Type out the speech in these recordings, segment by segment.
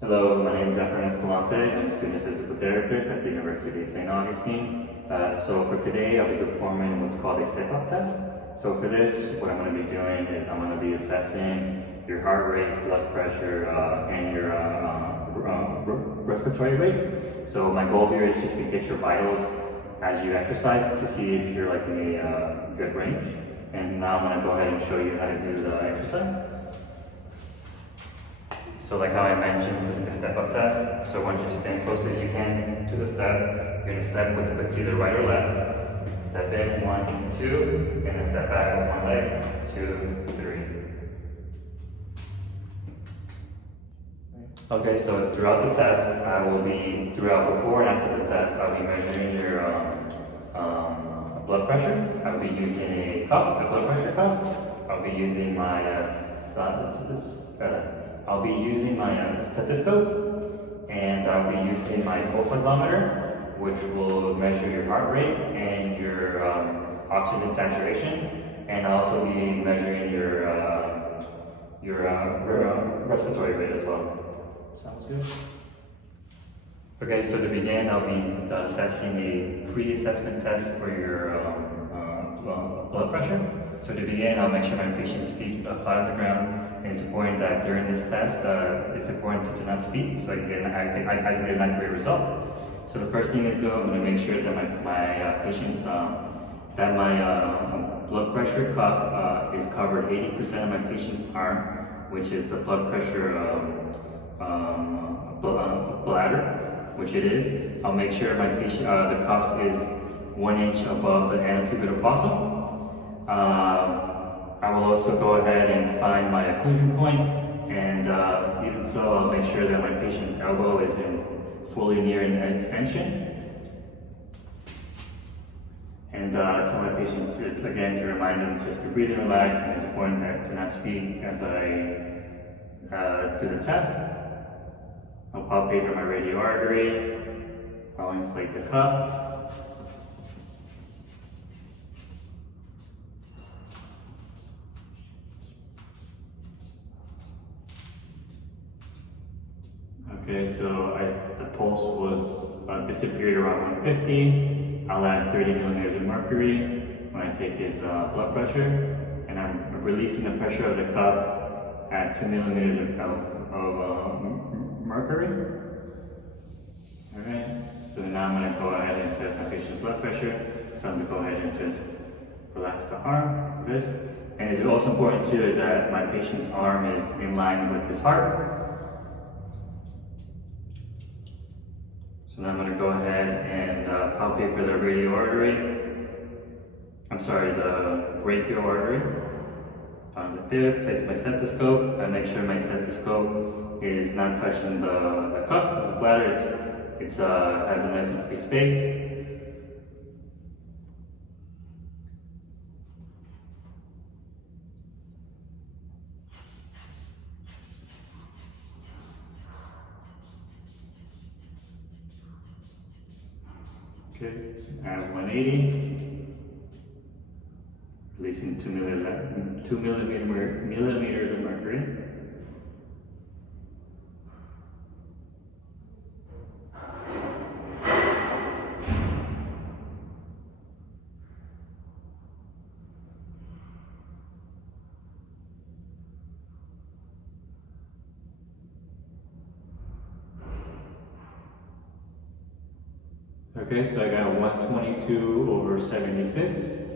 Hello, my name is Escalante. I'm a student physical therapist at the University of St. Augustine. So for today, I'll be performing what's called a step-up test. So for this, what I'm going to be doing is I'm going to be assessing your heart rate, blood pressure, and your respiratory rate. So my goal here is just to get your vitals as you exercise to see if you're like in a good range. And now I'm going to go ahead and show you how to do the exercise. So like how I mentioned, this is the step-up test. So I want you to stand close as you can to the step. You're going to step with either right or left. Step in, 1, 2, and then step back with one leg, 2, 3. Okay, so throughout the test, before and after the test, I'll be measuring your blood pressure. I'll be using a blood pressure cuff. I'll be using my stethoscope, and I'll be using my pulse oximeter, which will measure your heart rate and your oxygen saturation, and I'll also be measuring your respiratory rate as well. Sounds good? Okay, so to begin, I'll be assessing a pre-assessment test for your blood pressure. So to begin, I'll make sure my patient's feet are flat on the ground. And it's important that during this test, it's important to not speak so I can get an accurate result. So the first thing is I'm going to make sure that my patient's blood pressure cuff is covered 80% of my patient's arm, which is the blood pressure bladder, which it is. I'll make sure my patient the cuff is 1 inch above the antecubital fossa. I will also go ahead and find my occlusion point, and even so, I'll make sure that my patient's elbow is fully near an extension. And tell my patient to remind them just to breathe and relax, and it's important to not speak as I do the test. I'll palpate for my radial artery. I'll inflate the cuff. Okay, so the pulse was disappeared around 150. I'll add 30 millimeters of mercury when I take his blood pressure, and I'm releasing the pressure of the cuff at 2 millimeters of mercury. Alright, so now I'm going to go ahead and assess my patient's blood pressure. So I'm going to go ahead and just relax the arm, wrist. And it's also important too is that my patient's arm is in line with his heart. So now I'm going to go ahead and palpate for the radial artery. The brachial artery. Found it there. Place my stethoscope. I make sure my stethoscope is not touching the cuff, the bladder. It has a nice and free space. Okay, at 180, releasing 2 millimeters of mercury. Okay, so I got 122/76.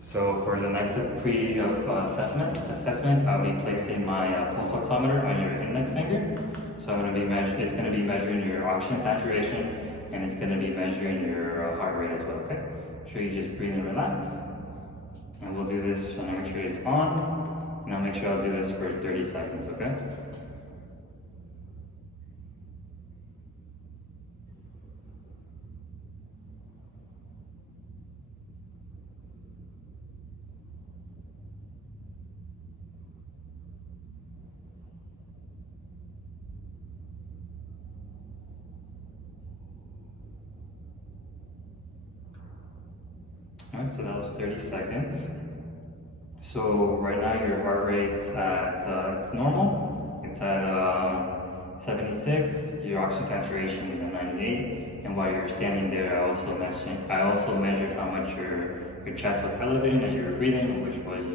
So for the next assessment, I'll be placing my pulse oximeter on your index finger. So it's going to be measuring your oxygen saturation, and it's going to be measuring your heart rate as well. Okay, make sure you just breathe and relax. And we'll do this. I'm going to make sure it's on, and I'll make sure I'll do this for 30 seconds. Okay. Alright, so that was 30 seconds. So right now your heart rate's at, it's normal. It's at 76. Your oxygen saturation is at 98. And while you're standing there, I also measured how much your chest was elevating as you were breathing, which was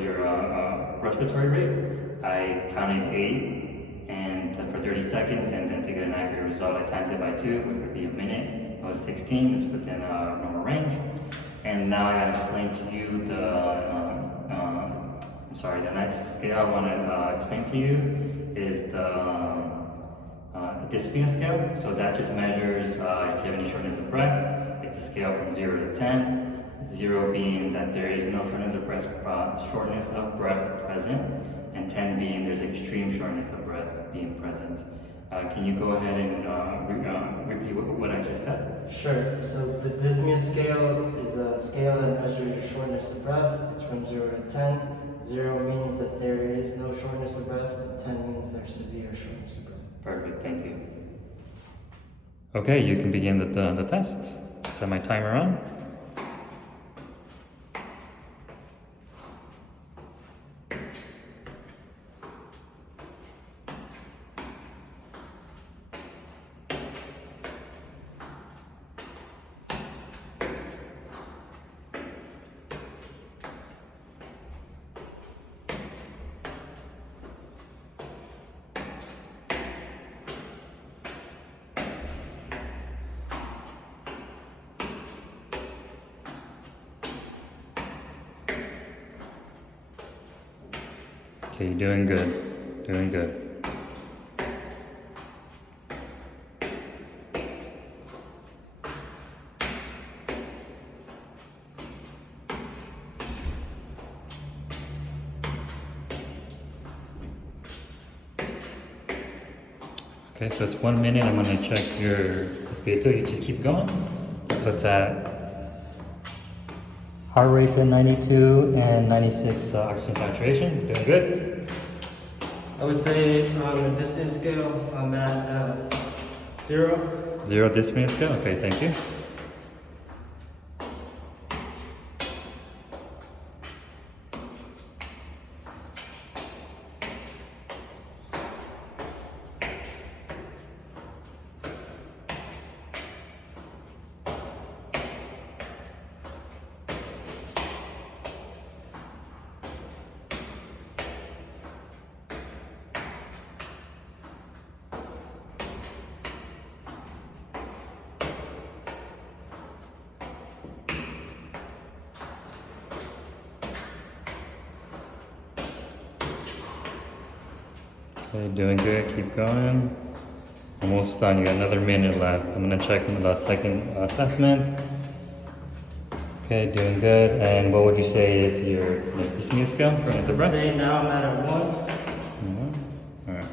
your respiratory rate. I counted 8 and for 30 seconds, and then to get an accurate result, I times it by 2, which would be a minute. It was 16. It's within normal range. And now I gotta explain to you the next scale I want to explain to you is the dyspnea scale. So that just measures if you have any shortness of breath. It's a scale from 0 to 10. 0 being that there is no shortness of breath present, and 10 being there's extreme shortness of breath being present. Can you go ahead and repeat what I just said? Sure. So the dyspnea scale is a scale that measures your shortness of breath. It's from 0 to 10. 0 means that there is no shortness of breath, and 10 means there's severe shortness of breath. Perfect, thank you. Okay, you can begin the test. Set my timer on. Okay, you're doing good. Doing good. Okay, so it's 1 minute. I'm gonna check your speed. You just keep going. So it's at heart rate's at 92 and 96 oxygen saturation. Doing good. I would say on the dyspnea scale, I'm at 0. 0 dyspnea scale. Okay, thank you. Okay, doing good, keep going. Almost done, you got another minute left. I'm gonna check the second assessment. Okay, doing good. And what would you say is your dyspnea scale for I would say now I'm at a 1. All right.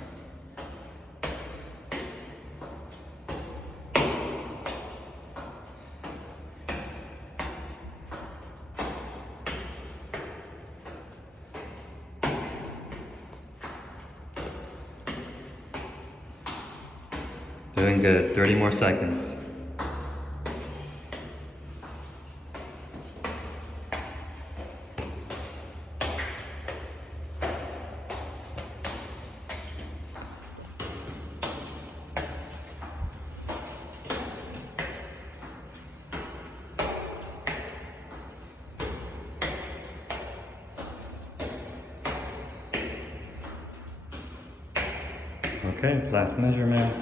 Doing good. 30 more seconds. Okay, last measurement.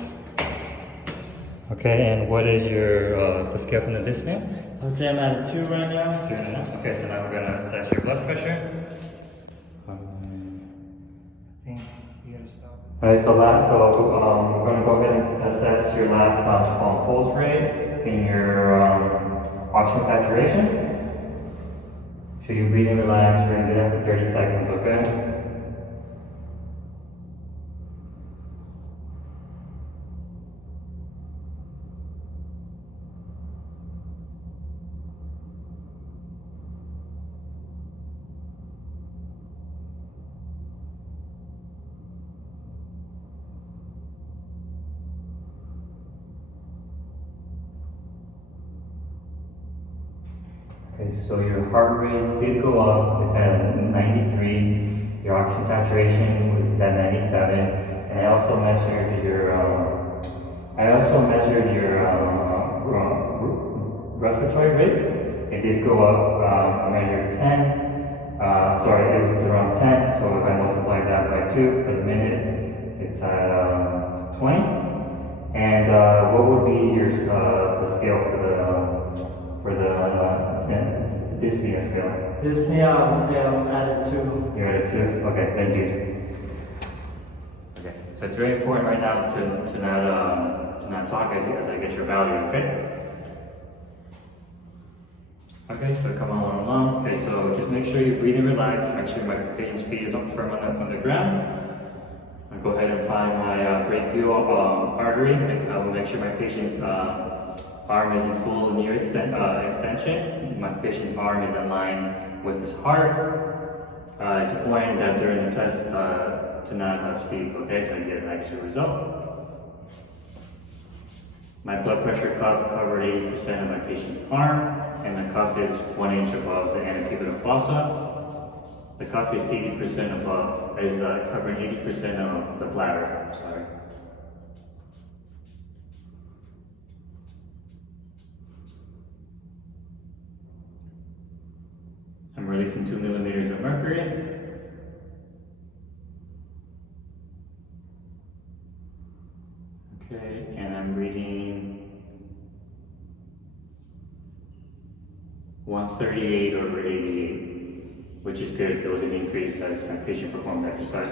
Okay, and what is your the scale from the dyspnea? I would say I'm at a 2 right now. 2.5. Okay, so now we're gonna assess your blood pressure. I think you gotta stop. Alright, so we're gonna go ahead and assess your last pulse rate and your oxygen saturation. So you breathe and relax. We're gonna do that for 30 seconds. Okay. Okay, Okay, so your heart rate did go up. It's at 93. Your oxygen saturation was at 97, and I also measured your respiratory rate. It did go up. I measured 10. Sorry, it was around 10. So if I multiply that by 2 for the minute, it's at 20. And what would be your the scale for the dyspnea scale? Dyspnea, I would say I'm at a 2. You're at a 2? Okay, thank you. Okay, so it's very important right now to not talk as I get your value, okay? Okay, so come on along. Okay, so just make sure you breathe and relax. Make sure my patient's feet is up firm on the ground. I'll go ahead and find my brachial artery. I will make sure my patient's arm is in full near extension. My patient's arm is in line with his heart. It's important that during the test to not speak, okay, so you get an actual result. My blood pressure cuff covered 80% of my patient's arm, and the cuff is 1 inch above the antecubital fossa. The cuff is 80% above, is covering 80% of the bladder, sorry. I'm releasing 2 millimeters of mercury. Okay, and I'm reading 138 over 88, which is good. There was an increase as my patient performed exercise.